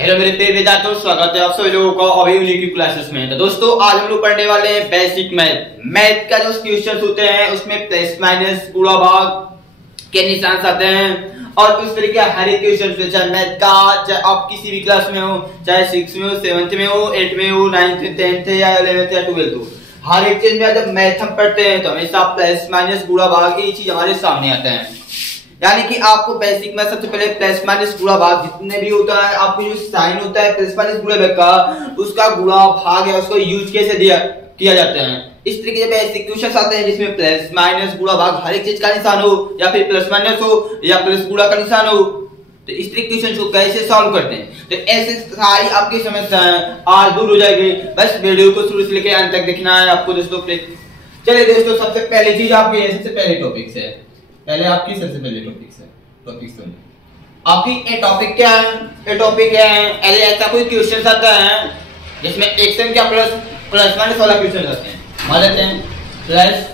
Hello मेरे प्रिय विद्यार्थियों, स्वागत है आप सभी लोगों का अभी उन्हीं की क्लासेस में। तो दोस्तों आज हम लोग पढ़ने वाले हैं बेसिक मैथ का जो क्वेश्चन होते हैं उसमें प्लस माइनस गुणा भाग के निशान आते हैं और उस तरीके का हर एक क्वेश्चन चाहे मैथ का, चाहे आप किसी भी क्लास में हो, चाहे 6 में हो, 7th में हो, 8 में हो, 9th, 10th या 11th या 12th हो, हर एक चीज में जब मैथ हम पढ़ते हैं तो हमेशा प्लस माइनस गुणा भाग ये चीज हमारे सामने आते हैं। यानी कि आपको बेसिक में सबसे पहले प्लस माइनस गुणा भाग जितने भी होता है, आपको जो साइन होता है प्लस माइनस गुणा भाग का, उसका गुणा भाग है उसको यूज कैसे किया जाता है। इस तरीके से बेसिक क्वेश्चन आते हैं जिसमें प्लस माइनस गुणा भाग हर एक चीज का निशान हो या फिर प्लस माइनस हो या प्लस गुणा का निशान हो। तो इस तरीके क्वेश्चन को कैसे सॉल्व करते हैं, तो ऐसे सारी आपकी समस्याएं आज दूर हो जाएगी। बस वीडियो को शुरू से लेकर अंत तक देखना है आपको दोस्तों। चलिए दोस्तों, सबसे पहली चीज आपकी सबसे पहले टॉपिक से पहले आपकी सबसे पहले टॉपिक सुन। आपकी ए टॉपिक क्या है? ए टॉपिक है अरे ऐसा कोई क्वेश्चन आता है जिसमें एक संख्या प्लस माइनस वाला क्वेश्चन आते हैं, मान लेते हैं प्लस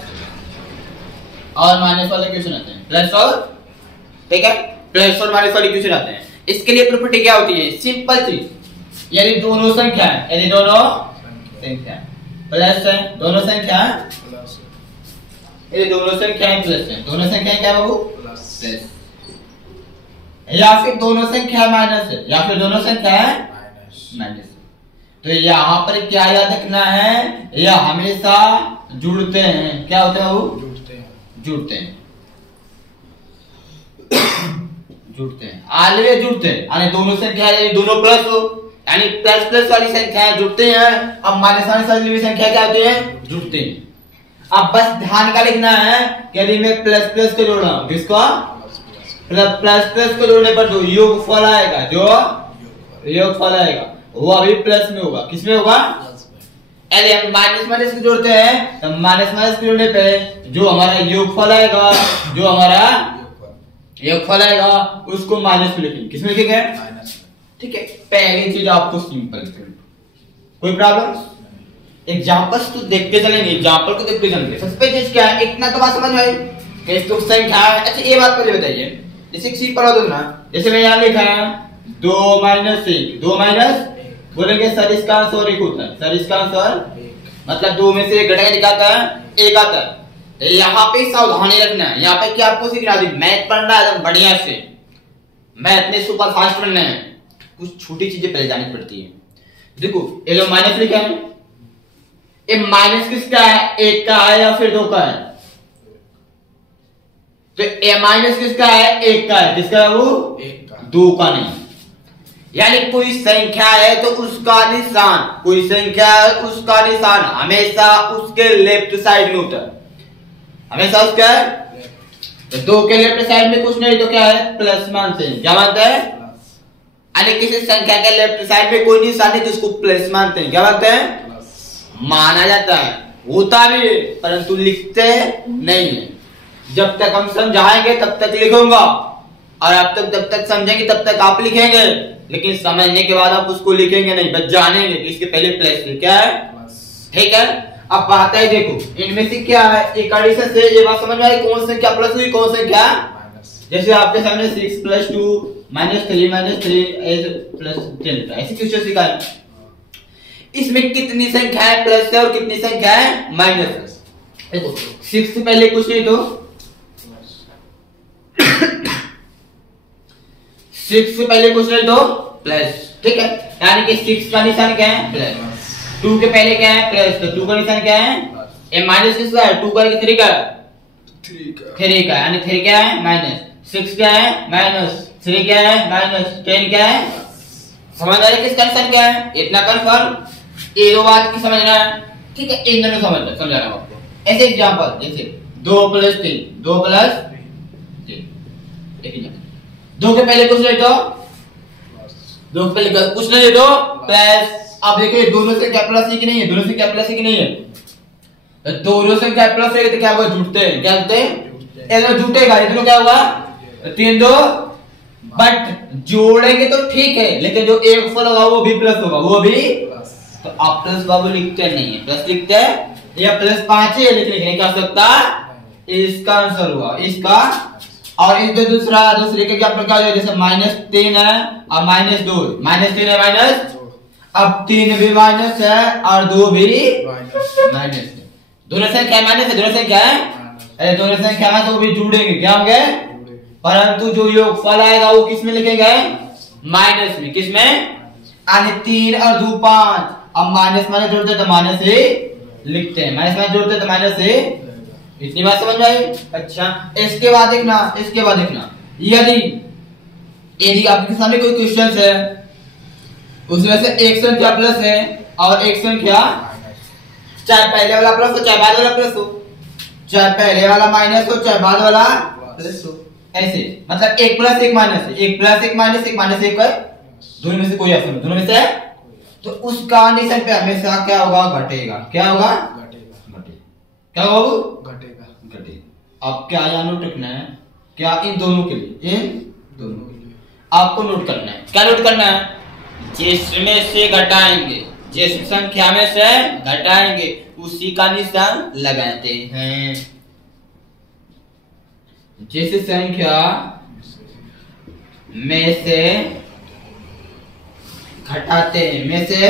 और माइनस वाले क्वेश्चन आते हैं, प्लस और ठीक है प्लस और माइनस वाले क्वेश्चन आते हैं। इसके लिए प्रॉपर्टी क्या होती है? सिंपल चीज, यानी दोनों संख्या प्लस है, दोनों संख्या ये दोनों संख्याएं प्लस है, दोनों संख्याएं क्या बाबू? प्लस। या फिर दोनों संख्या माइनस है या फिर दोनों संख्याएं माइनस। तो यहाँ पर क्या याद रखना है, यह हमेशा जुड़ते हैं। क्या होते हैं वो? जुड़ते हैं ऑलवेज जुड़ते हैं। यानी दोनों संख्या दोनों प्लस हो, यानी प्लस प्लस वाली संख्याएं जुड़ते हैं, अब माइनस माइनस वाली संख्या क्या होती है? जुड़ते हैं। अब बस ध्यान का लिखना है कि यदि मैं प्लस प्लस को जोड़ रहा हूं, किसको? प्लस प्लस को जोड़ने पर जो योगफल आएगा, जो योगफल आएगा वो अभी प्लस में होगा। किसमें होगा? यदि हम माइनस माइनस को जोड़ते हैं तो माइनस माइनस को जोड़ने पे जो हमारा योगफल आएगा, जो हमारा योगफल आएगा उसको माइनस में लिखेंगे। किसमें लिखेंगे? ठीक है, पहली चीज आपको सिंपल, कोई प्रॉब्लम? एग्जांपल्स तो देखते चलेंगे, एग्जांपल को देखते चलेंगे। सबसे चीज क्या है, इतना तो बात समझ में आई कि इसको संख्या है। अच्छा ये बात पहले बताइए, जैसे किसी पर दो ना, जैसे मैं यहाँ लिखा है 2 माइनस 1, 2 माइनस बोलेंगे सर इसका आंसर 1 होता है, सर इसका आंसर मतलब 2 में से 1 घटाया निकालता है 1 आता है। तो यहाँ पे सावधानी रखना है, यहाँ पे क्या आपको सीखना है? मैथ पढ़ना है बढ़िया से, मैथ में सुपर फास्ट पढ़ना है, कुछ छोटी चीजें पहले जानी पड़ती है। देखो ये जो माइनस लिखा है, ये माइनस किसका है? 1 का है या फिर 2 का है? तो ए माइनस किसका है? 1 का है। किसका है वो? 1 का, 2 का नहीं। यानी कोई संख्या है तो उसका निशान, कोई संख्या है उसका निशान हमेशा उसके लेफ्ट साइड में होता है, हमेशा उसका है। तो 2 के लेफ्ट साइड में कुछ नहीं तो क्या है? प्लस मानते हैं। क्या मानते हैं? यानी किसी संख्या के लेफ्ट साइड में कोई निशान नहीं तो उसको प्लस मानते हैं। क्या मानते हैं? माना जाता है, होता भी है, परंतु लिखते नहीं है। जब तक हम समझाएंगे तब तक लिखूंगा और आप तक जब तक समझेंगे तब तक आप लिखेंगे, लेकिन समझने के बाद आप उसको लिखेंगे नहीं, बस जानेंगे कि इसके पहले प्लस क्या है। ठीक है, अब बात है देखो इनमें से क्या है, एक एडिशन से ये बात समझ में आई कौन संख्या प्लस हुई कौन संख्या माइनस। जैसे आपके सामने 6 + 2 -3 -3 प्लस 10 ऐसे क्वेश्चन सिखा है। इसमें कितनी संख्या है प्लस है और कितनी संख्या है माइनस है? देखो 6 से पहले कुछ नहीं तो 6 से पहले कुछ नहीं तो प्लस। ठीक है, यानी कि 6 का निशान क्या है? प्लस। 2 के पहले क्या है? प्लस। तो 2 का निशान क्या है? ये माइनस किसका है? 2 का 3 का 3 का, यानी 3 क्या है? माइनस। 6 क्या है? माइनस। 3 क्या है? माइनस। 10 क्या है? समझ आ रही किसका निशान क्या है? इतना कन्फर्म, ये दो बात की समझना है। ठीक है, इन दोनों समझा रहा हूं आपको। ऐसे एग्जांपल जैसे 2 + 3, 2 + 3, 2 के पहले कुछ नहीं तो 2 के पहले कुछ नहीं तो प्लस। अब देखिए दोनों से क्या प्लस है कि नहीं है? दोनों से क्या प्लस है कि नहीं है? तो दोनों से क्या प्लस है तो क्या होगा? जुड़ते हैं। क्या जुड़ते हैं? ये दोनों जुटेगा, ये दोनों क्या होगा? 3 2, बट जोड़ेंगे तो ठीक है, लेकिन जो एक फल होगा वो भी प्लस होगा, वो भी प्लस। तो आप प्लस बाबू लिखते नहीं है, प्लस लिखते हैं या प्लस 5 है, लेकिन लिखने क्या सकता इसका आंसर हुआ, इसका और इस दूसरे के क्या प्रकार है, जैसे -3 है और -2, -3 है माइनस, अब 3 भी माइनस है और 2 भी माइनस है, दोनों संख्या माइनस है, दोनों संख्या है, दोनों संख्या में तो भी जुड़ेंगे, क्या होंगे, परंतु जो योगफल आएगा वो किस में लिखेंगे, माइनस में, किस में, 3 और 2 5, अब माइनस माइनस जोड़ते तो माइनस से लिखते हैं, माइनस माइनस जोड़ते तो माइनस से, इतनी बात समझ में आई। अच्छा इसके बाद देखना, यदि आपके सामने कोई क्वेश्चन है उसमें से एक संख्या प्लस है और एक संख्या, चाहे पहले वाला प्लस हो चाहे बाद वाला प्लस हो, चाहे पहले वाला माइनस हो चाहे बाद वाला प्लस हो, ऐसे मतलब एक प्लस एक माइनस है, एक प्लस एक माइनस, एक माइनस एक है, दोनों में से कोई ऑप्शन, दोनों में से, तो उस कंडीशन पे हमेशा क्या होगा, घटेगा, क्या होगा, घटेगा, क्या होगा, घटेगा। अब क्या यहाँ नोट रखना है, क्या इन दोनों के लिए, इन दोनों के लिए आपको नोट करना है, क्या नोट करना है, जिसमें से घटाएंगे, जिस संख्या में से घटाएंगे उसी का निशान लगाते हैं, जिस संख्या में से घटाते हैं, में से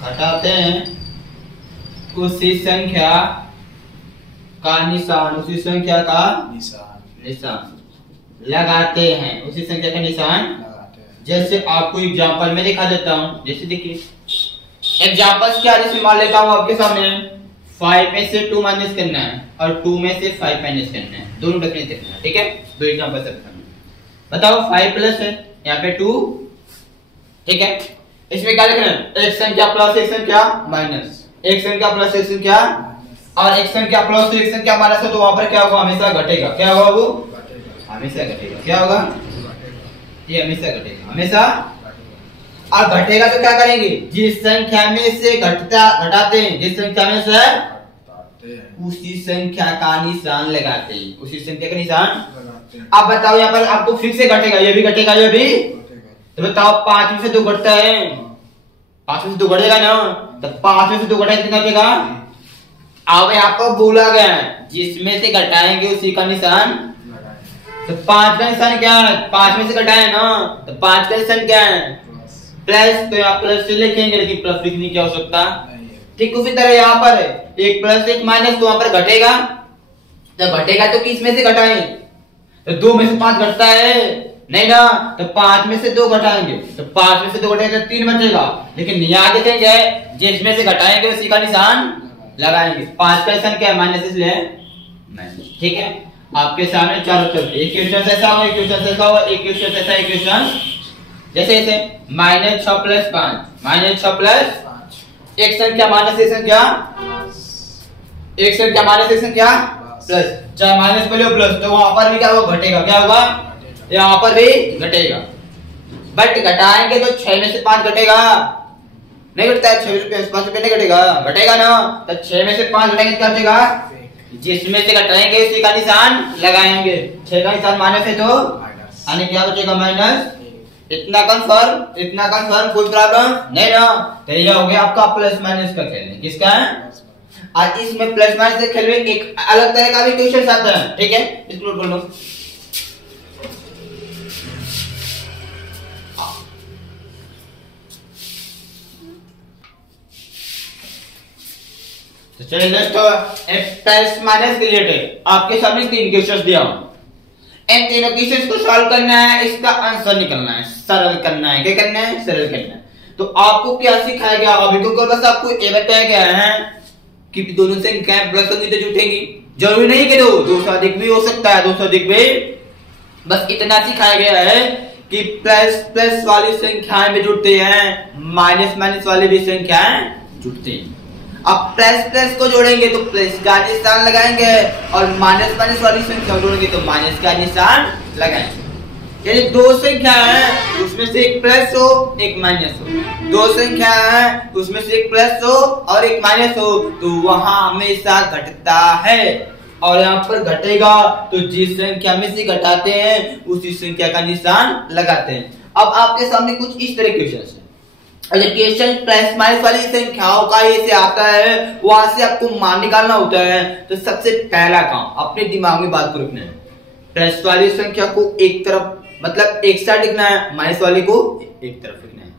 घटाते हैं उसी संख्या का निशान, उसी संख्या का निशान लगाते हैं, उसी संख्या का निशान लगाते हैं। जैसे आपको एग्जांपल में दिखा देता हूं, जैसे देखिए एग्जांपल्स क्या, जैसे मान लेता हूं आपके सामने 5 में से 2 माइनस करना है और 2 में से 5 माइनस करना है, दोनों डिफरेंस देखना है, ठीक है, दो एग्जांपल सब बताओ, 5 प्लस है यहाँ पे 2, ठीक है, इसमें क्या लिखना है, एक संख्या प्लस एक संख्या माइनस, एक संख्या प्लस एक संख्या, और एक संख्या प्लस तो एक संख्या माइनस है, तो वहां पर क्या होगा, हमेशा घटेगा, क्या होगा, वो हमेशा घटेगा, क्या होगा, ये हमेशा घटेगा, हमेशा। और घटेगा तो क्या करेंगे, जिस संख्या में से घटाते हैं, जिस संख्या में से उसी संख्या का निशान लगाते हैं, उसी संख्या का निशान। अब बताओ यहाँ पर आपको फिर से घटेगा, ये भी घटेगा, ये भी, तो बताओ 5 में से 2 घटता है, 5 में से 2 घटेगा ना, तो 5 में से 2 घटाए कितना बचेगा, अब आपको बोला गया है जिसमें से घटाएंगे उसी का निशान, तो 5 का निशान क्या है, 5 में से घटाए ना, तो 5 का निशान क्या है, प्लस, तो यहाँ प्लस से लिखेंगे, लेकिन प्लस लिखने की आवश्यकता, ठीक उसी तरह यहाँ पर एक प्लस एक माइनस, तो वहां पर घटेगा, तो घटेगा तो किस में से घटाएं, तो 2 में से 5 घटता है नहीं ना, तो 5 में से 2 घटाएंगे, तो 5 में से 2 घटाएंगे तो 3 बचेगा, लेकिन यहाँ देखेंगे जिसमें से घटाएंगे उसी का निशान लगाएंगे, 5 का निशान क्या है, माइनस, इसलिए माइनस, ठीक है। आपके सामने चारों तरफ एक क्वेश्चन ऐसा हो, एक क्वेश्चन ऐसा हो, एक क्वेश्चन ऐसा, एक क्वेश्चन जैसे ऐसे, -6 + 5, -6 + एक संख्या माइनस एक संख्या, एक संख्या माइनस एक संख्या प्लस, चाहे माइनस पहले प्लस, तो वहां पर भी क्या होगा, घटेगा, क्या होगा, यहाँ पर भी घटेगा, बट घटाएंगे तो 6 में से 5 घटेगा, नहीं घटता है, 6 में से 5 नहीं घटेगा, घटेगा ना, तो 6 में से 5 घटेंगे क्या बचेगा, जिसमें से घटाएंगे उसी का निशान लगाएंगे, 6 का निशान माइनस है तो यानी क्या बचेगा, माइनस, इतना कंफर्म, कोई प्रॉब्लम नहीं ना, तो ये हो गया आपका प्लस माइनस का खेल, किसका है, और इसमें प्लस माइनस के खेल में एक अलग तरह का भी क्वेश्चन आता है, ठीक है, इसको नोट कर लो। तो चलिए नेक्स्ट प्लस माइनस के रिलेटेड आपके सामने 3 क्वेश्चंस दिया हूं, इन तीनों क्वेश्चंस को सॉल्व करना है, इसका आंसर निकलना है, सरल करना है, क्या करना है, सरल करना है। तो आपको क्या सिखाया गया अभी तो, बस आपको ये बताया गया है कि दोनों संख्याएं प्लस होंगी तो जुटेंगी, जरूरी नहीं कि 2 से अधिक भी हो सकता है, 2 से अधिक भी, बस इतना सिखाया गया है कि प्लस प्लस वाली संख्याएं भी जुड़ते हैं, माइनस माइनस वाली भी संख्याएं जुड़ते हैं। अब प्लस प्लस को जोड़ेंगे तो प्लस का निशान लगाएंगे, और माइनस माइनस वाली संख्या जोड़ेंगे तो माइनस का निशान लगाएंगे। यानी 2 संख्या है उसमें से एक प्लस हो एक माइनस हो, 2 संख्या है उसमें से एक प्लस हो और एक माइनस हो, तो वहां हमेशा घटता है, और यहाँ पर घटेगा तो जिस संख्या में से घटाते हैं उसी संख्या का निशान लगाते हैं। अब आपके सामने कुछ इस तरह क्वेश्चन है, क्वेश्चन प्लस माइनस वाली संख्याओं का ये से आता है, वहां से आपको मान निकालना होता है। तो सबसे पहला काम अपने दिमाग में बात को रखना है, प्लस वाली संख्या को एक तरफ मतलब एक साथ लिखना है, माइनस वाले को एक तरफ लिखना है,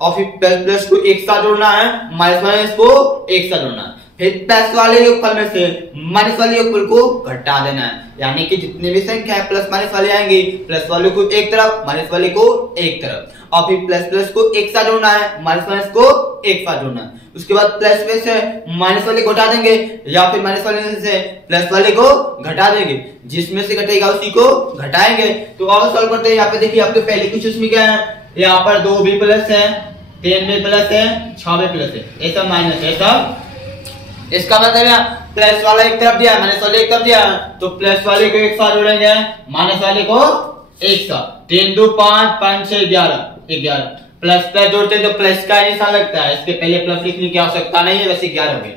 और फिर प्लस प्लस को एक साथ जोड़ना है, माइनस माइनस को एक साथ जोड़ना है, फिर प्लस वाले योगफल में से माइनस वाले योगफल को घटा देना है। यानी कि जितने भी संख्या है प्लस माइनस वाले आएंगे, प्लस वाले को एक तरफ, माइनस वाले को एक तरफ, और फिर प्लस प्लस को एक साथ जोड़ना है, माइनस माइनस को एक साथ जोड़ना है। उसके बाद प्लस में से माइनस वाले को घटा देंगे, या फिर माइनस वाले से प्लस वाले को घटा देंगे, जिसमें से घटेगा उसी को घटाएंगे। तो और सॉल्व करते हैं। यहाँ पे देखिए आपके पहले कुछ उसमें क्या है, यहाँ पर 2 भी प्लस है, 3 भी प्लस है, 6 भी प्लस है, ये सब माइनस है सब। इसका मतलब है प्लस वाला एक तरफ दिया है, माइनस वाले एक तरफ दिया है, तो प्लस वाले को एक साथ जोड़ेंगे, माइनस वाले को एक साथ। 3 2 5 5 6 11 11 प्लस प्लस जोड़ते हैं तो प्लस का निशान लगता है, इसके पहले प्लस लिखने की आवश्यकता नहीं है, वैसे 11 हो गए।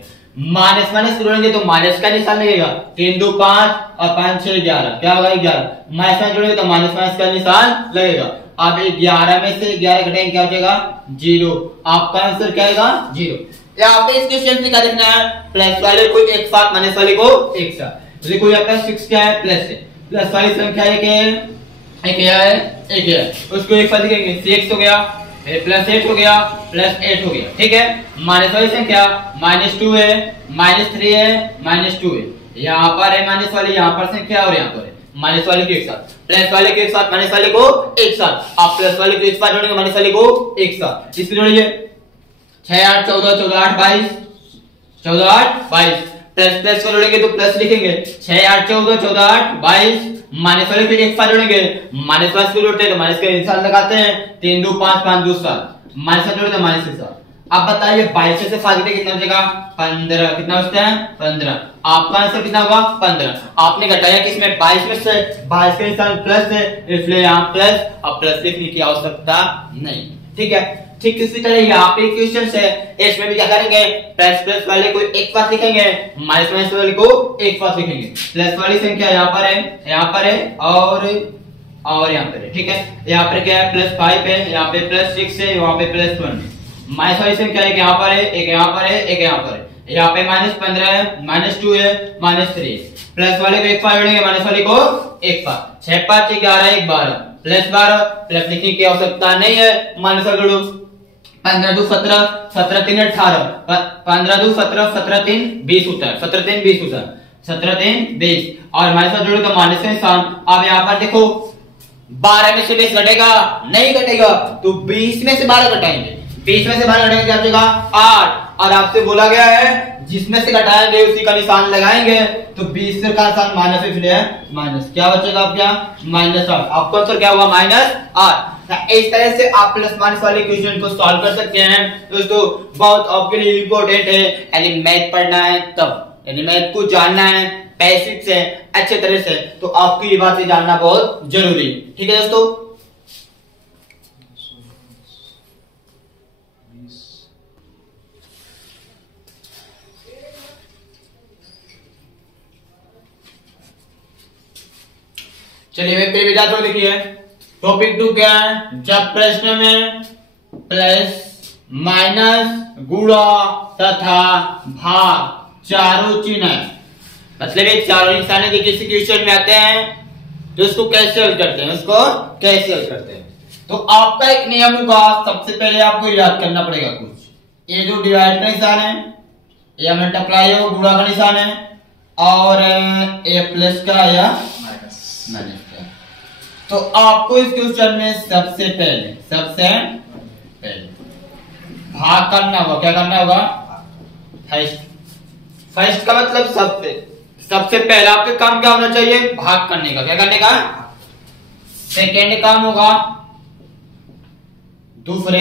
माइनस माइनस जोड़ेंगे तो माइनस का निशान लगेगा, 3 2 5 और 5 6 11 क्या होगा 11। माइनस माइनस जोड़ेंगे तो माइनस माइनस का निशान लगेगा। अब 11 में से 11 घटाएंगे क्या हो जाएगा 0। आपका आंसर क्या आएगा 0। यहाँ पे इस क्वेश्चन में क्या लिखना है, प्लस वाले को एक साथ, माइनस वाले को एक साथ। देखो यहाँ पे 6 क्या है प्लस है, प्लस वाली संख्या एक है, उसको एक साथ लिखेंगे, 6 हो गया, प्लस 8 हो गया, प्लस 8 हो गया, ठीक है। माइनस वाली संख्या -2 है, -3 है, -2 है, यहाँ पर है माइनस वाली, यहाँ पर संख्या और यहाँ पर है माइनस वाले को एक साथ, प्लस वाले को एक साथ, माइनस वाले को एक साथ। आप प्लस वाले को एक साथ जोड़ेंगे, माइनस वाले को एक साथ, इसको जोड़िए 6 8 14 14 8 22 14 8 22। प्लस प्लस को जोड़ेंगे तो प्लस लिखेंगे, 6 8 14 14 8 22। माइनस वाले को एक साथ जोड़ेंगे, माइनस प्लस को जोड़ते हैं तो माइनस का निशान लगाते हैं, 3 2 5 5 2 7, माइनस से जोड़ते हैं माइनस के साथ। अब बताइए 22 से 7 कितना बचेगा 15, कितना बचता है 15। आपका आंसर कितना होगा 15। आपने घटाया किसमें 22 में से, 22 का निशान प्लस है, इसलिए यहाँ प्लस, अब प्लस लिखने की आवश्यकता नहीं, ठीक है। ठीक इसी तरह यहाँ पे क्वेश्चन है, इसमें भी क्या करेंगे, प्लस प्लस वाले को एक साथ लिखेंगे, माइनस माइनस वाले को एक साथ लिखेंगे। प्लस वाली संख्या यहाँ पर है, यहाँ पर है और यहाँ पर है, ठीक है। यहाँ पर क्या है +5 है, यहाँ पे +6 है, यहाँ पे +1 है। माइनस वाली संख्या एक यहाँ पर है, एक यहाँ पर है, एक यहाँ पर है, यहाँ पे -15 है, -2 है, -3 है। प्लस वाले को एक साथ जोड़ेंगे, माइनस वाले को एक साथ, 6 5 11 1 12, +12, प्लस लिखने की आवश्यकता नहीं है, माइनस वाले जोड़ो, 15 2 17 17 3 18, 15 2 17 17 3 20 होता है, 17 3 20 होता है, 17 3 20, और माइनस का जोड़ो तो माइनस का निशान। अब यहाँ पर देखो 12 में से 20 घटेगा नहीं घटेगा, तो 20 में से 12 घटाएंगे, 20 में से 12 घटाएंगे क्या बचेगा 8। और आपसे बोला गया है जिसमें से घटाएंगे उसी का निशान लगाएंगे, तो 20 से का निशान माइनस, इसलिए माइनस, क्या बचेगा आपका -8। आपका आंसर क्या होगा -8। इस तरह से आप प्लस माइनस वाले क्वेश्चन को सॉल्व कर सकते हैं दोस्तों। बहुत आपके लिए इंपॉर्टेंट है, यानी मैथ पढ़ना है तब, यानी मैथ को जानना है बेसिक से अच्छे तरह से, तो आपको ये बातें जानना बहुत जरूरी, ठीक है दोस्तों। चलिए मैं फिर विचार देखिए, टॉपिक 2 क्या है, जब प्रश्न में प्लस माइनस गुणा तथा भाग चारों चिन्ह है, मतलब ये चारों निशाने किसी क्वेश्चन में आते हैं तो उसको कैसे हल करते हैं, उसको कैसे हल करते हैं। तो आपका एक नियम होगा, सबसे पहले आपको याद करना पड़ेगा कुछ, ये जो डिवाइड का निशान है, ये मल्टीप्लाई है, गुणा का निशान है, और ये प्लस का या माइनस का। तो आपको इस क्वेश्चन में सबसे पहले भाग करना होगा, क्या करना होगा फर्स्ट का मतलब सबसे पहला आपके काम क्या होना चाहिए, भाग करने का, क्या करने का। सेकेंड काम होगा दूसरे,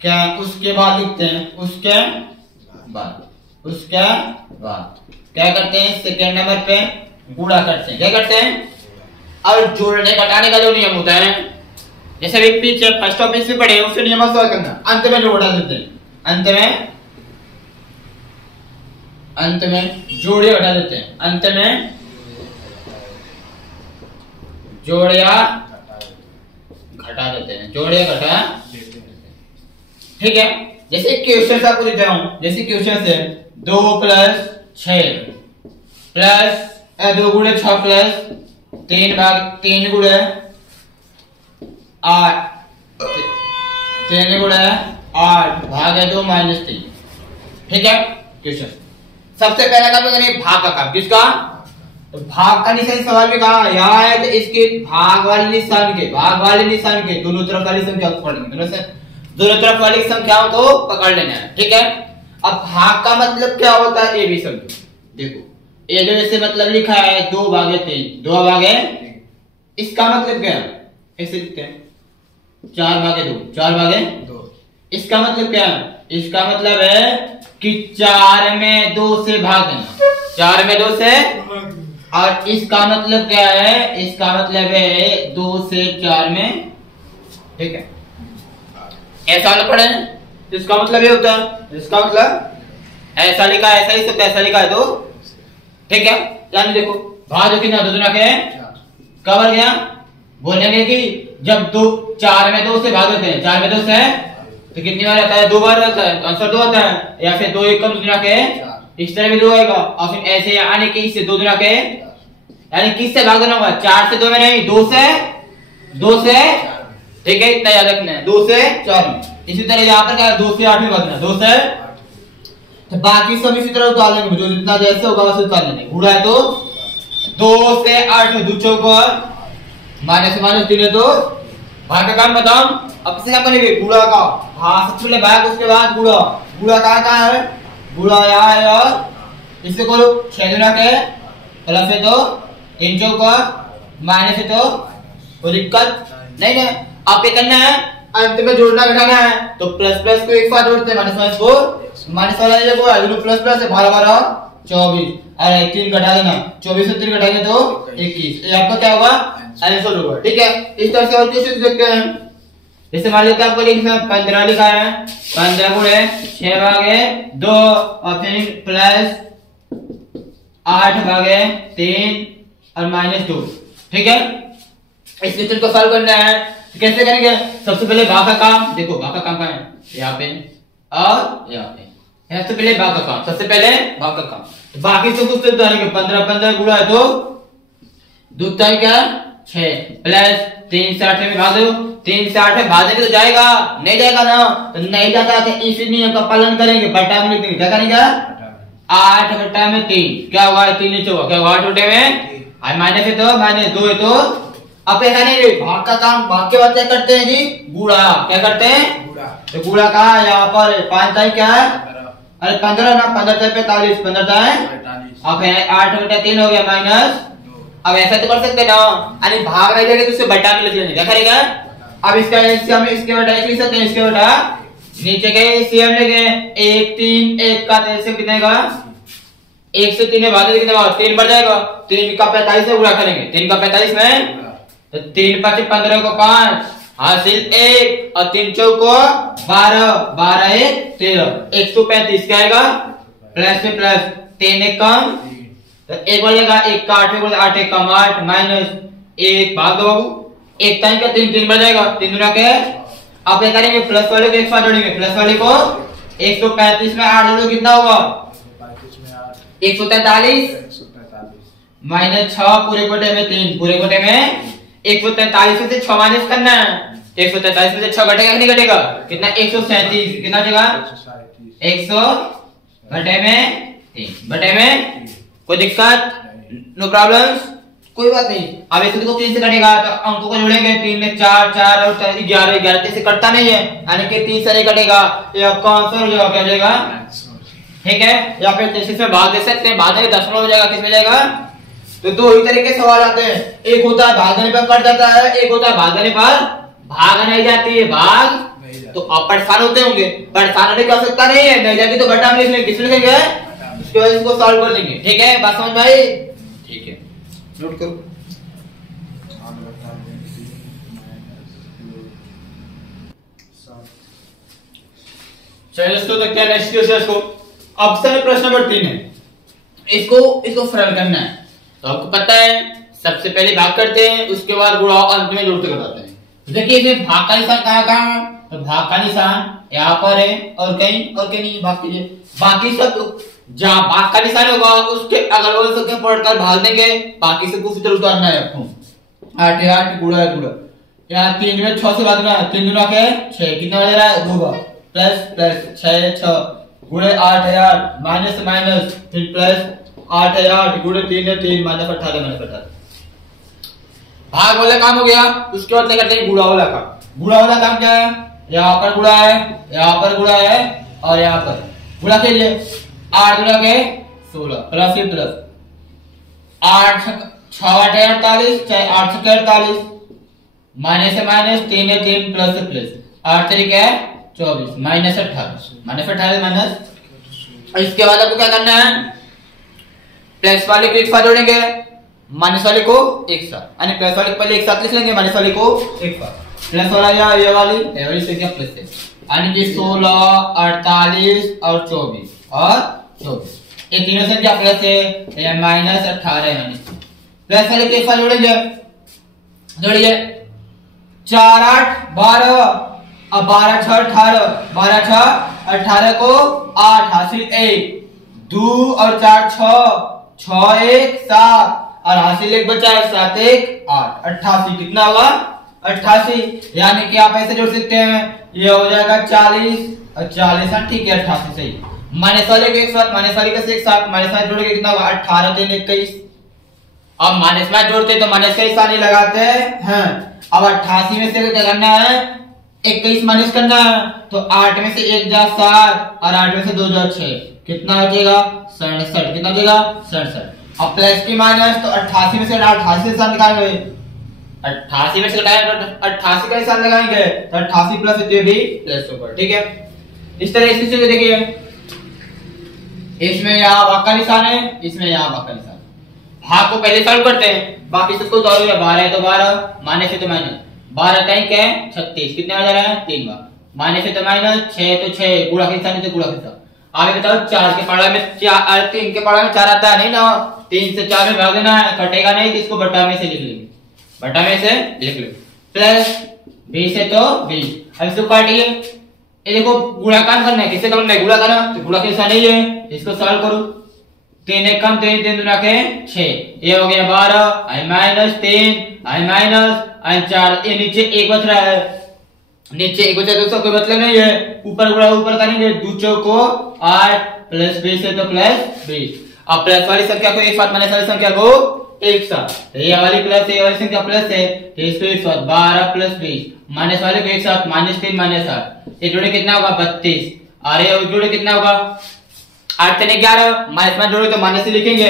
क्या उसके बाद लिखते हैं, उसके बाद क्या करते हैं, सेकेंड नंबर पे गुणा करते हैं, क्या करते हैं। और जोड़ने घटाने का जो नियम होता है, जैसे अभी पीछे फर्स्ट टॉपिक से पढ़े उससे नियम सॉल्व करना, अंत में जोड़ देते हैं, अंत में जोड़े घटा देते हैं, अंत में जोड़ या घटा देते हैं, जोड़ या घटा ठीक है। जैसे क्वेश्चन आपको देता हूं, जैसे क्वेश्चन है 2 + 6 प्लस 2 × 6 प्लस 3 × 3 × 8 3 × 8 भाग 2 - 3। ठीक है। क्वेश्चन सबसे पहला काम करेंगे भाग का काम। किसका? तो भाग का निशान सवाल में कहा यहाँ है, तो इसके भाग वाले निशान के दोनों तरफ वाली संख्या को पढ़ेंगे। दोनों तरफ वाली संख्याओं को पकड़ लेना है। ठीक है। अब भाग का मतलब क्या होता है ये भी समझो। देखो ये जो ऐसे मतलब लिखा है 2/3 2/3, इसका मतलब क्या है? ऐसे लिखते हैं 4/2 4/2। इसका मतलब क्या है? इसका मतलब है कि 4 में 2 से भाग देना, 4 में 2 से। और इसका मतलब क्या है? इसका मतलब है 2 से 4 में। ठीक है। ऐसा वाला पढ़े, इसका मतलब ये होता है, इसका मतलब ऐसा लिखा है, ऐसा ही होता है, ऐसा लिखा है तो। ठीक है। यानी देखो भाग जो कितना 2 दुना के कब गया, बोलेंगे कि जब 4 में 2 से भाग देते हैं, 4 में 2 से तो कितनी बार आता है? 2 बार आता है, आंसर 2 आता है। या फिर 2 × 2 = 4, इस तरह भी 2 आएगा। और फिर ऐसे यानी कि इससे 2 × 4, यानी किससे भाग देना होगा? 4 से 2 में नहीं, 2 से। ठीक है, इतना याद रखना है, 2 से 4 में। इसी तरह यहाँ पर क्या 2 से 8 में भागना, 2 से। तो बाकी सब इसी तरह उतार लेंगे, जो जितना जैसे होगा वैसे उतार लेंगे। गुणा है तो 2 से 8 में 2 चौको -3 है तो भाग का काम बताओ। अब से क्या करेंगे? गुणा का भाग, सबसे पहले भाग उसके बाद गुणा कहाँ है? गुणा यहाँ है। और इससे करो 6 दुना के प्लस है तो 3 चौका माइनस है तो कोई दिक्कत नहीं है। आप ये करना है अंत में जोड़ना घटाना है, तो प्लस को एक साथ जोड़ते हैं, माइनस को माइनस वाला ये को प्लस है 12 24 और 3 घटा देना, 24 से 3 घटाएंगे तो 21। ये आपका क्या होगा? आंसर होगा। ठीक है। इस तरह से और क्वेश्चन देखते हैं। जैसे मान लीजिए आपको इसमें 15 लिखा है, 15 × 6/2 और फिर प्लस 8/3 और -2। ठीक है। इस क्वेश्चन को सॉल्व करना है, तो कैसे करेंगे? सबसे पहले भाग का काम, देखो भाग का काम कहाँ है? यहाँ पे और यहाँ पे। सबसे पहले भाग का काम, सबसे पहले भाग का काम। तो बाकी सब कुछ तो 15 गुणा है तो 2 क्या 6 प्लस 3 से 8 में भाग दो, 3 से 8 में भाग देंगे तो जाएगा, नहीं जाएगा ना, तो नहीं जाता तो इसी नियम का पालन करेंगे, बटा में लिख देंगे। क्या करेंगे? 8/3 क्या होगा? 3 नीचे होगा, क्या होगा? 8 बटे में माइनस है तो -2 है तो। अब ऐसा नहीं भाग का काम, भाग के बाद क्या करते हैं जी? गुणा। क्या करते हैं? तो गुणा का यहाँ पर 5 तारीख क्या है? अरे 15 ना, 15 45, 15 है। अब 8/3 हो गया माइनस। अब ऐसा तो कर सकते ना, यानी भाग रह जाएगा तो उसे बटा में लिख लेंगे। क्या करेगा? अब इसका हम इसके बटा लिख सकते हैं, इसके बटा नीचे के सीएम लेंगे 1 3 1 का 3 से कितने का 1 से 3 में भाग कितने का 3 बढ़ जाएगा, 3 का 45 से गुणा करेंगे, 3 का 45 में तो 3 5 15 को 5 हासिल 1 और 3 चौको 12 12 1 13 135 क्या आएगा? प्लस में प्लस 3 1 कम तो 1 बढ़ेगा, 1 का 8 में 8 1 कम 8 माइनस 1 भाग दो बाबू, 1 टाइम का 3 3 बढ़ जाएगा, 3 गुना के। अब क्या करेंगे? प्लस वाले को एक साथ जोड़ेंगे, प्लस वाले को 135 में 8 जोड़ो कितना होगा? 143 माइनस 6 पूरे कोटे में 3 पूरे कोटे में 143 में से 6 माइनस करना है, 143 में से 6 घटेगा नहीं घटेगा? कितना? 137 कितना जगह 100 घटे में 3 घटे में कोई दिक्कत? नो प्रॉब्लम्स, कोई बात नहीं। अब ऐसे देखो 3 से कटेगा तो अंकों को जोड़ेंगे, 3 में 4 4 और 11 11 से कटता नहीं है, यानी कि 3 से नहीं कटेगा, ये आपका आंसर हो जाएगा। क्या जाएगा? ठीक है। या फिर 33 में भाग दे सकते हैं, भाग देंगे 10 हो जाएगा, किस में जाएगा? तो दो ही तरीके से सवाल आते हैं, एक होता है भाग देने पर कट जाता है, एक होता है भाग देने पर भाग नहीं जाती है, भाग तो आप परेशान होते होंगे, परेशान होने की आवश्यकता नहीं है, नहीं जाती तो बटा में लिख लेंगे, किस लिखेंगे? उसके बाद इसको सॉल्व कर देंगे। ठीक है, बात समझ में आई? ठीक है, नोट करो। चलिए दोस्तों देखते हैं नेक्स्ट क्वेश्चन को। ऑप्शन प्रश्न नंबर 3 है, इसको सरल करना है। तो आपको पता है सबसे पहले भाग करते हैं, उसके बाद गुणा अंत में जोड़ते घटाते हैं। तो देखिए इसमें भाग का निशान कहाँ है? तो भाग का निशान यहाँ पर है और कहीं नहीं, भाग कीजिए। बाकी सब जहाँ भाग का निशान होगा उसके अगल बगल सबके पढ़कर भाग देंगे, बाकी सबको फिर उतारना है आपको। 8 8 गुड़ा है गुड़ा, यहाँ 3 में 6 से भागना है, 3 दूना के 6, कितना बज रहा है 2 प्लस प्लस 6 6 गुड़े 8 है 8 माइनस से माइनस फिर प्लस 8 है 8 गुड़े 3 है 3 माइनस 18 माइनस 18। भाग वाला काम हो गया। उसके बाद क्या करते हैं गुणा वाला काम। गुणा वाला काम क्या है, यहाँ पर गुणा है, यहाँ पर गुणा है और यहाँ पर गुणा के लिए 8 गुणा के 16 प्लस ही प्लस 8 6 8 48 8 6 48 माइनस से माइनस 3 है 3 प्लस से प्लस 8 तरीके है 24 माइनस 18 माइनस। इसके बाद आपको क्या करना है, प्लस वाले को एक साथ जोड़ेंगे, माइनस वाले को एक साथ, यानी प्लस वाले को पहले एक साथ लिख लेंगे, माइनस वाले को एक साथ। प्लस वाला या ये वाली संख्या प्लस है, यानी कि 16 48 और 24 ये तीनों संख्या प्लस है, या माइनस 18 माइनस। प्लस वाले के एक साथ जोड़ेंगे, जोड़िए 4 8 12 अब 12 6 18 12 6 18 को 8 हासिल 1 2 और 4 6 6 1 7 और हासिल 1 बचा है 7 1 8 88 कितना होगा 88। यानी कि आप ऐसे जोड़ सकते हैं, ये हो जाएगा 40 और 40 ठीक है 88 सही। माइनस वाले के एक साथ, माइनस वाले के एक साथ, माइनस वाले जोड़ेंगे कितना होगा 18 3 21। अब माइनस में जोड़ते तो माइनस का निशान लगाते हैं। अब 88 में से क्या करना है 21 माइनस करना है, तो 8 में से 1 जा 7 और 8 में से 2 जा 6 कितना बचेगा 67। कितना बचेगा 67। अब प्लस की माइनस तो 88 में से 88 से निशान लगाएंगे, 88 में से घटाएंगे तो 88 का निशान लगाएंगे तो 88 प्लस ये भी प्लस ऊपर, ठीक है। इस तरह इसी से देखिए, इसमें यहाँ भाग का निशान है, इसमें यहाँ भाग का निशान। भाग को पहले सॉल्व करते हैं, बाकी सबको उतारो। 12 है तो 12 माइनस है तो माइनस 12 कहीं क्या है 36 कितने आ जा रहा है 3 बार माइनस है तो माइनस 6 तो 6 गुणा के निशान है तो गुणा के निशान। आगे बताओ 4 के पढ़ा में 4 3 के पढ़ा में 4 आता है नहीं ना, 3 से 4 में भाग देना है, कटेगा नहीं तो इसको बटा में से लिख लेंगे, बटा में से लिख लो। प्लस 20 है तो 20, अब इसको काटिए। ये देखो गुणा काम करना है, किससे करना है गुणा करना, तो गुणा के निशान नहीं है, इसको सॉल्व करो। 3 एक कम 3 3 दूना के 6, ये हो गया 12 आई माइनस 3 आई माइनस आई 4, ये नीचे 1 बच रहा है, नीचे 1 बचा दोस्तों कोई मतलब नहीं है, ऊपर गुणा ऊपर करेंगे 2 चौको 8 प्लस 20 है तो प्लस 20। अब प्लस वाली संख्या को एक साथ माइनस वाली संख्या को एक साथ, ये वाली प्लस है ये वाली संख्या प्लस है तो इसको एक साथ 12 प्लस 20 माइनस वाले को एक साथ माइनस 3 माइनस 8, ये जोड़े कितना होगा 32 और ये जोड़े कितना होगा 8 से 11 माइनस में जोड़े तो माइनस से लिखेंगे।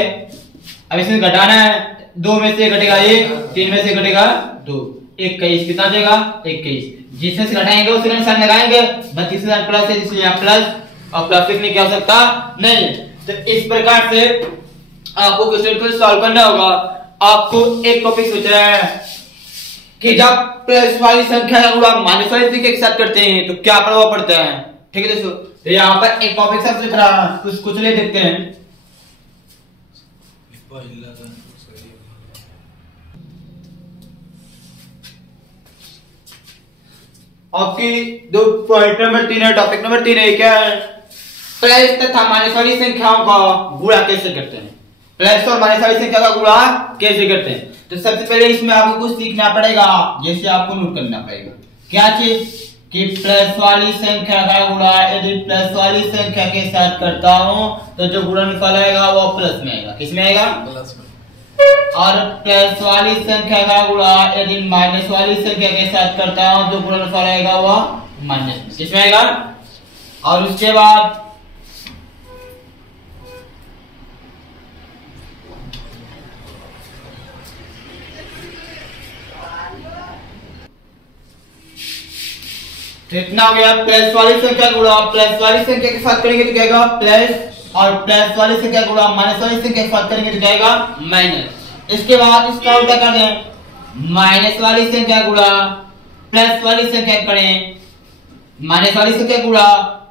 अब इसमें घटाना है, 2 में से घटेगा 1 3 में से घटेगा 2 21 कितना देगा 21, जिसमें से घटाएंगे उसका निशान लगाएंगे। 32,000 प्लस है इसलिए यहाँ प्लस, और प्लस लिखने की आवश्यकता नहीं। तो इस प्रकार से आपको क्वेश्चन को सॉल्व करना होगा। आपको एक टॉपिक सोच रहा है कि जब प्लस वाली संख्या का गुणा माइनस वाली संख्या के साथ करते हैं तो क्या प्रभाव पड़ता है, ठीक है दोस्तों। तो यहाँ पर एक टॉपिक सब लिख रहा है, कुछ ले देखते हैं। आपकी जो पॉइंट नंबर 3 है, टॉपिक नंबर 3 है, क्या है प्लस तथा माइनस वाली संख्याओं का गुणा कैसे करते हैं। प्लस और माइनस वाली संख्या का गुणा कैसे करते हैं, तो सबसे पहले इसमें आपको कुछ सीखना पड़ेगा, जैसे आपको नोट करना पड़ेगा क्या चीज कि प्लस वाली संख्या का गुणा यदि प्लस वाली संख्या के साथ करता हूं तो जो गुणनफल आएगा वो प्लस में आएगा, किस में आएगा प्लस में। और प्लस वाली संख्या का गुणा यदि माइनस वाली संख्या के साथ करता हूं तो गुणनफल आएगा वो माइनस में, किस में आएगा। और उसके बाद कितना हो गया प्लस वाली संख्या गुणा प्लस वाली संख्या के साथ करेंगे तो क्या आएगा प्लस, और प्लस वाली संख्या गुणा माइनस वाली संख्या के साथ करेंगे तो क्या आएगा माइनस। इसके बाद इसका उल्टा कर दें, माइनस वाली संख्या गुणा प्लस वाली संख्या करें, माइनस वाली संख्या गुणा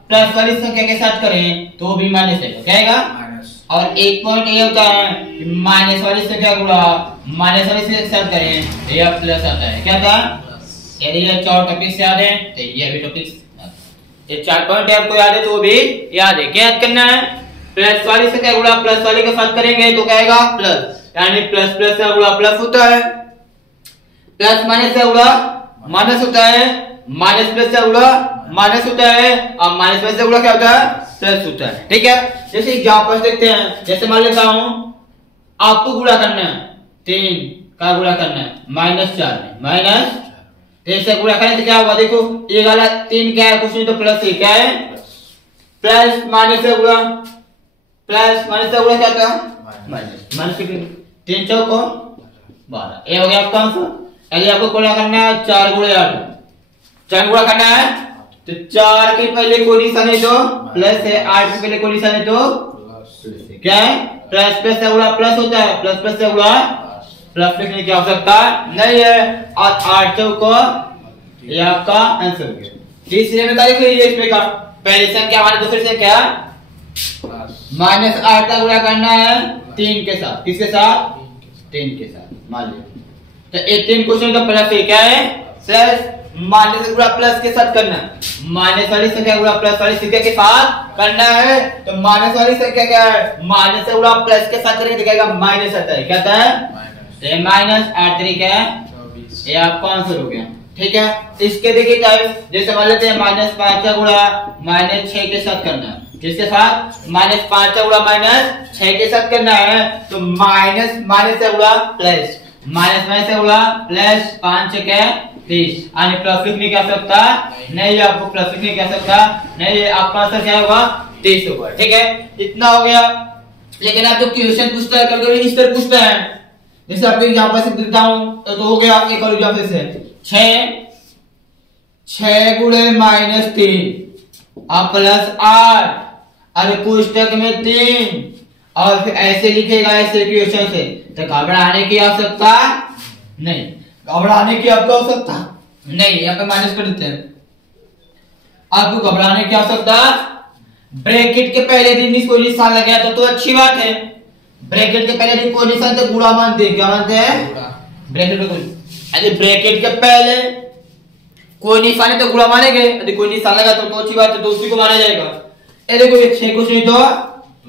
प्लस वाली संख्या के साथ करें तो भी माइनस है, क्या आएगा माइनस। और एक पॉइंट ये होता है कि माइनस वाली संख्या गुणा माइनस वाली संख्या के साथ करें तो यह प्लस आता है, क्या था। यदि ये 4 टॉपिक से याद है तो ये भी टॉपिक ये 4 पॉइंट आपको याद है तो वो भी याद है। क्या याद करना है? प्लस वाले से क्या गुणा प्लस वाले के साथ करेंगे तो क्या आएगा प्लस, यानी प्लस प्लस से गुणा प्लस होता है, प्लस माइनस से गुणा माइनस होता है, माइनस प्लस से गुणा माइनस होता है, और माइनस प्लस से गुणा क्या होता है प्लस होता है। ठीक है, जैसे एग्जांपल देखते हैं। जैसे मान लेता हूं आपको गुणा करना है 3 का गुणा करना है -4 में, माइनस 3 से गुणा करें तो क्या होगा? देखो ये वाला 3 क्या है, कुछ नहीं तो प्लस है, क्या है प्लस माइनस से गुणा, प्लस माइनस से गुणा क्या होता है माइनस, माइनस 3 चौको 12, ये हो गया आपका आंसर। अगर आपको गुणा करना है 4 गुणे 8, 4 गुणा करना है तो 4 के पहले कोई निशान है तो प्लस है, 8 के पहले कोई निशान है तो प्लस है। क्या है? प्लस प्लस से गुणा प्लस होता है, प्लस प्लस से गुणा प्लस लिखने की आवश्यकता नहीं है, और 8 चौको ये आपका आंसर हो गया। तीसरे में क्या लिख लीजिए इसमें का पहली संख्या हमारे दूसरी संख्या -8 का गुणा करना है 3 के साथ, किसके साथ? 3 के साथ मान लिया। तो ये 3 क्वेश्चन का प्लस है, क्या है प्लस, माइनस से गुणा प्लस के साथ करना है, माइनस वाली संख्या गुणा प्लस वाली संख्या के साथ करना है। तो माइनस वाली संख्या क्या है? माइनस से गुणा प्लस के साथ करेंगे तो क्या माइनस आता है, क्या आता है माइनस, 8 3 क्या है 24, ये आपका आंसर हो गया। ठीक है, इसके देखिए टाइप, जैसे मान लेते हैं -5 का गुणा -6 के साथ करना है, किसके साथ? -5 का गुणा -6 के साथ करना है। तो माइनस माइनस से गुणा प्लस, माइनस माइनस से गुणा प्लस, 5 6 क्या 30, यानी प्लस लिखने की आवश्यकता नहीं है, आपको प्लस लिखने की आवश्यकता नहीं है, आपका आंसर क्या होगा 30 होगा। ठीक है, इतना हो गया। लेकिन आप जो क्वेश्चन पूछता है कभी इस तरह पूछता है, जैसे आपको एग्जांपल से देता हूं तो हो गया एक और एग्जांपल से 6 गुणे -3 और प्लस 8, अरे पुस्तक में 3, और फिर ऐसे लिखेगा ऐसे क्वेश्चन से, तो घबराने की आवश्यकता नहीं, घबराने की आपको आवश्यकता नहीं। यहाँ पे माइनस कर देते हैं, आपको घबराने की आवश्यकता, ब्रैकेट के पहले दिन इसको निशान लग गया तो अच्छी बात है, ब्रैकेट के पहले दिन कोई निशान तो गुणा मानते हैं, क्या मानते हैं ब्रैकेट में, यदि ब्रैकेट के पहले कोई निशान है तो गुणा मानेंगे, यदि कोई निशान लगा तो अच्छी बात है, तो उसी को माना जाएगा। ये देखो ये 6 कुछ नहीं तो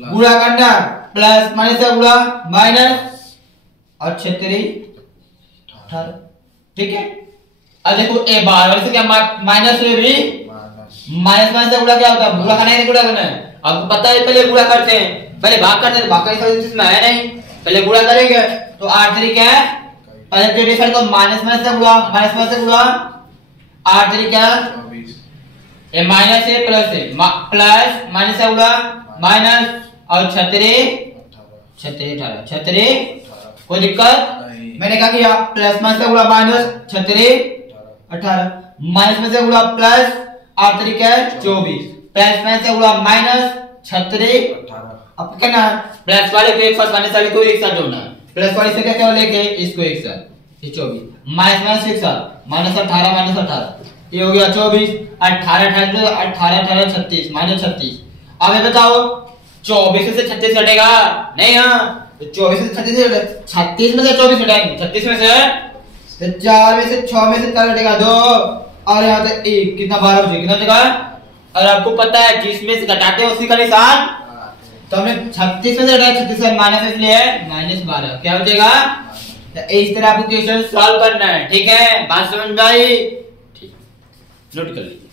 गुणा करना, प्लस माइनस से गुणा माइनस, और 6 3 18। ठीक है, अब देखो ए बार वाले से क्या माइनस में भी माइनस माइनस से गुणा क्या होता है, गुणा करना है, गुणा करना है। आपको पता है पहले गुणा करते हैं, पहले भाग करते हैं, भाग का इसमें है नहीं, पहले गुणा करेंगे तो 8 3 क्या है, पहले जो डिफरेंस को माइनस माइनस से गुणा, माइनस माइनस से गुणा, 8 3 क्या 24, ये माइनस है प्लस है, प्लस माइनस से गुणा माइनस, और 6 3 18, 6 3 कोई दिक्कत मैंने क्या किया, प्लस माइनस से गुणा माइनस, 6 3 18, माइनस में से गुणा प्लस, 8 3 क्या 24, प्लस माइनस से गुणा माइनस, 6 3 18। अब क्या ना प्लस वाले को एक साथ माइनस वाले को एक साथ जोड़ना है, प्लस वाले से क्या लेके इसको एक साथ, ये 24, माइनस माइनस एक साथ, -18 -18, ये हो गया 24, 18 18 36 -36। अब ये बताओ 24 से 36 हटेगा नहीं? हाँ, तो 24 से 36 36 में से 24 हटाएंगे, 36 में से 4 में से 6 में से 4 हटेगा 2, और यहाँ से 1 कितना 12 बचे, कितना बचेगा? और आपको पता है कि इसमें से घटाते हैं उसी का निशान, तो हमने 36 में से हटाया, 36 से माइनस इसलिए -12, क्या बचेगा? तो इस तरह आपको क्वेश्चन सॉल्व करना है। ठीक है, बात समझ में आई? ठीक, नोट कर लीजिए।